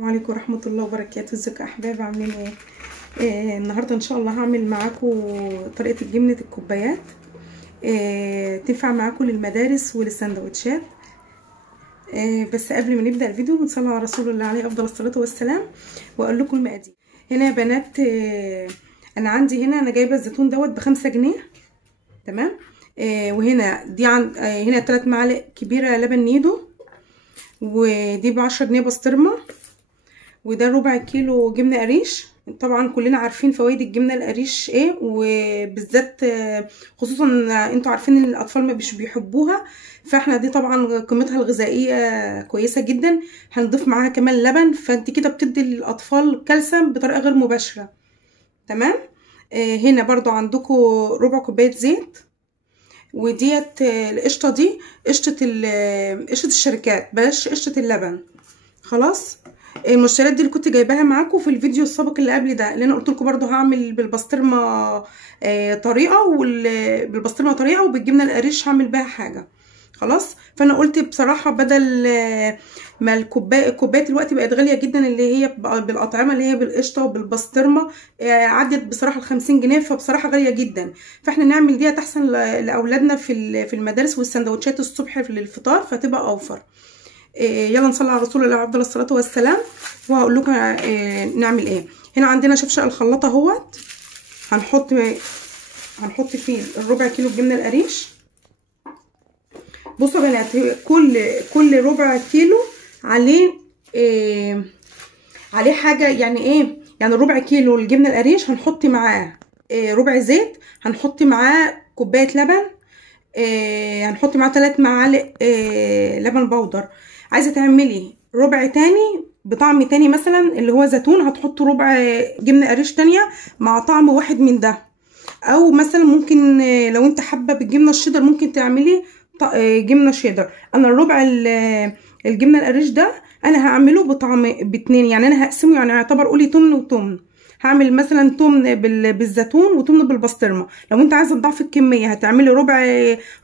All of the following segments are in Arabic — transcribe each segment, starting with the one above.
السلام عليكم ورحمة الله وبركاته. ازيكم يا احباب، عاملين ايه؟ النهارده ان شاء الله هعمل معاكم طريقة جبنة الكوبايات. تنفع معاكم للمدارس وللسندوتشات. بس قبل ما نبدأ الفيديو بنصلي على رسول الله عليه افضل الصلاة والسلام واقول لكم المقادير. هنا يا بنات، انا عندي هنا انا جايبه الزيتون دوت ب5 جنيه، تمام. وهنا دي هنا 3 معالق كبيره لبن نيدو، ودي ب10 جنيه بسطرمه، وده ربع كيلو جبنه قريش. طبعا كلنا عارفين فوائد الجبنه القريش ايه، وبالذات خصوصا انتوا عارفين ان الاطفال مش بيحبوها، فاحنا دي طبعا قيمتها الغذائيه كويسه جدا. هنضيف معاها كمان لبن، فانت كده بتدي للاطفال كالسيوم بطريقه غير مباشره، تمام. هنا برضو عندكم ربع كوبايه زيت، وديت القشطه دي قشطه الشركات، بلاش قشطه اللبن. خلاص، المشتريات دي اللي كنت جايباها معاكم في الفيديو السابق اللي قبل ده، اللي انا قلت لكم برده هعمل بالبسطرمه طريقه، بالبسطرمه طريقه، وبالجبنه القريش هعمل بها حاجه. خلاص، فانا قلت بصراحه بدل ما الكوبايه دلوقتي بقت غاليه جدا، اللي هي بالاطعمه اللي هي بالقشطه وبالبسطرمه، عدت بصراحه ال50 جنيه، فبصراحه غاليه جدا. فاحنا نعمل ديت احسن لاولادنا في المدارس والسندوتشات الصبح للفطار، فتبقى اوفر. يلا نصلي على رسول الله افضل الصلاه والسلام، وهقول لكم نعمل ايه. هنا عندنا شفشق الخلاطه اهوت، هنحط فيه الربع كيلو الجبنه القريش. بصوا يا بنات، كل ربع كيلو عليه عليه حاجه، يعني ايه؟ يعني ربع كيلو الجبنه القريش هنحط معاه ربع زيت، هنحط معاه كوبايه لبن، هنحط معاه 3 معالق لبن بودر. عايزه تعملي ربع تاني بطعم تاني مثلا اللي هو زيتون، هتحطوا ربع جبنه قريش تانية مع طعم واحد من ده. او مثلا ممكن لو انت حابه بالجبنه الشيدر ممكن تعملي جبنه شيدر. انا الربع الجبنه القريش ده انا هعمله بطعم باتنين، يعني انا هقسمه، يعني هيعتبر قولي تمن وتمن. هعمل مثلا تمن بالزيتون وتمن بالبسطرمه. لو انت عايزه تضعفي الكميه هتعملي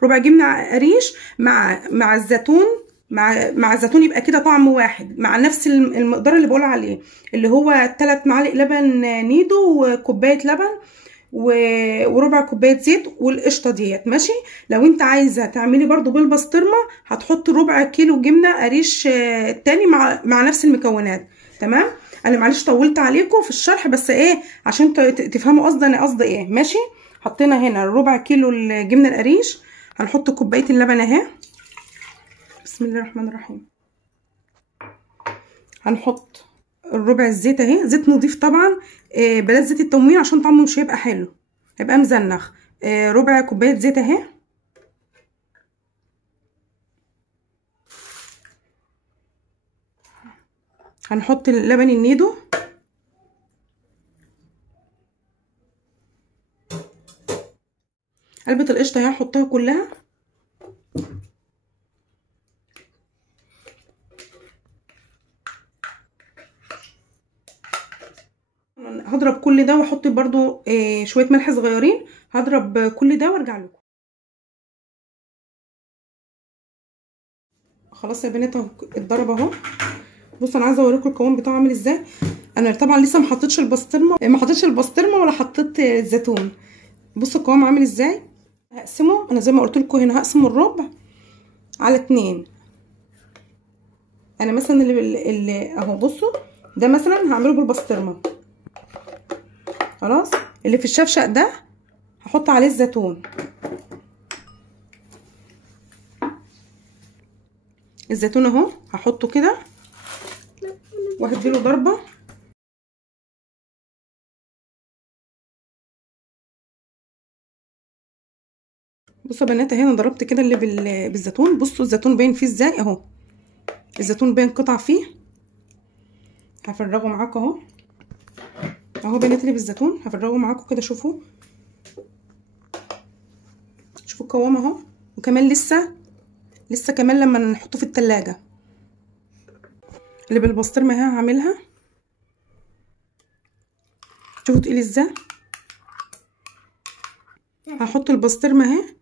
ربع جبنه قريش مع الزيتون، مع الزيتون، يبقى كده طعم واحد مع نفس المقدار اللي بقول عليه، اللي هو 3 معالق لبن نيدو وكوبايه لبن وربع كوبايه زيت والقشطه ديت، ماشي. لو انت عايزه تعملي برضو بالبسطرمه هتحطي ربع كيلو جبنه قريش تاني مع نفس المكونات، تمام. انا معلش طولت عليكم في الشرح، بس ايه عشان تفهموا قصدي انا قصدي ايه، ماشي. حطينا هنا ربع كيلو الجبنه القريش، هنحط كوبايه اللبن اهي. بسم الله الرحمن الرحيم. هنحط الربع الزيت اهي، زيت نضيف طبعا، بلاش زيت التموين عشان طعمه مش هيبقى حلو، هيبقى مزنخ. ربع كوبايه زيت اهي. هنحط اللبن النيدو، علبه القشطه اهي هحطها كلها. هضرب كل ده واحط برضو شويه ملح صغيرين، هضرب كل ده وارجع لكم. خلاص يا بنات اتضرب اهو. بصوا انا عايزه اوريكم القوام بتاعه عامل ازاي. انا طبعا لسه ما حطيتش البسطرمه ولا حطيت الزيتون. بصوا القوام عامل ازاي. هقسمه، انا زي ما قلت لكم هنا هقسم الربع على 2. انا مثلا اللي اهو، بصوا ده مثلا هعمله بالبسطرمه. خلاص، اللي في الشفشق ده هحط عليه الزيتون. الزيتون اهو هحطه كده وهديله ضربه. بصوا يا بنات اهي، انا ضربت كده اللي بالزيتون. بصوا الزيتون باين فيه ازاي اهو، الزيتون باين قطع فيه. هفرغه معاكم اهو بنات، اللي بالزيتون هفرغه معاكم كده. شوفوا القوام اهو، وكمان لسه كمان لما نحطه في التلاجة. اللي بالبسطرمه اهي هعملها، شوفوا تقيل ازاي. هحط البسطرمه اهي،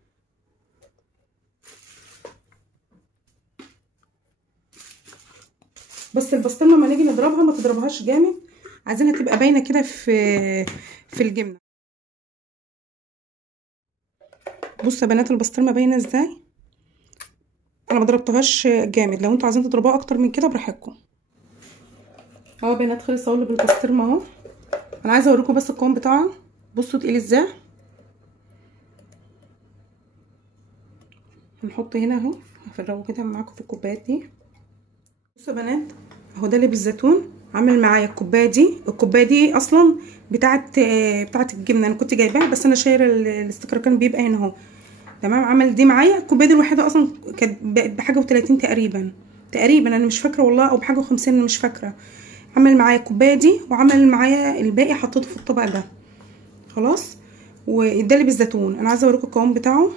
بس البسطرمه لما نيجي نضربها ما تضربهاش جامد، عايزينها تبقى باينه كده في الجبنه. بصوا يا بنات البسطرمه باينه ازاي، انا ما ضربتهاش جامد. لو انتوا عايزين تضربوها اكتر من كده براحتكم. اهو يا بنات خلص اقول بالبسطرمه اهو. انا عايزه اوريكم بس القوام بتاعها، بصوا تقيل ازاي. هنحط هنا اهو، هفرغه كده معاكم في الكوبايات دي. بصوا يا بنات اهو ده اللي بالزيتون عامل معايا الكوبايه دي اصلا بتاعه الجبنه، انا كنت جايباها بس انا شايره الاستيكر كان بيبقى هنا اهو. تمام، عمل دي معايا. الكوبايه دي الوحيده اصلا كانت بحاجه و30 تقريبا انا مش فاكره والله، او بحاجه و50 انا مش فاكره. عمل معايا الكوبايه دي وعمل معايا الباقي حطيته في الطبق ده خلاص. وده اللي بالزيتون. انا عايزه اوريكم القوام بتاعه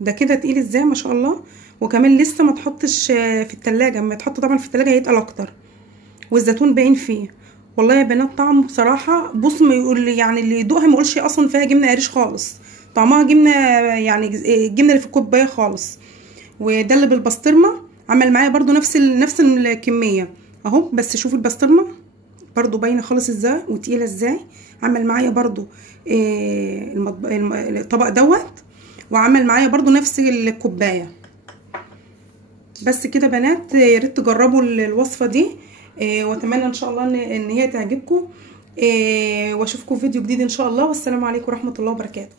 ده كده تقيل ازاي ما شاء الله. وكمان لسه ما تحطش في التلاجة، اما يتحط طبعا في التلاجة هيتقل اكتر، والزيتون باين فيه. والله يا بنات طعمه بصراحه، بص ما يقول يعني اللي يدوقها ما يقولش اصلا فيها جبنه قريش خالص، طعمها جبنه يعني الجبنه اللي في الكوبايه خالص. وده اللي بالبسطرمه عمل معايا برضو نفس الكميه اهو. بس شوفوا البسطرمه برضو باينه خالص ازاي وتقيله ازاي. عمل معايا برضو الطبق دوت، وعمل معايا برضو نفس الكوبايه. بس كده بنات، يا ريت تجربوا الوصفه دي، واتمنى ان شاء الله ان هي تعجبكم. واشوفكم في فيديو جديد ان شاء الله، والسلام عليكم ورحمه الله وبركاته.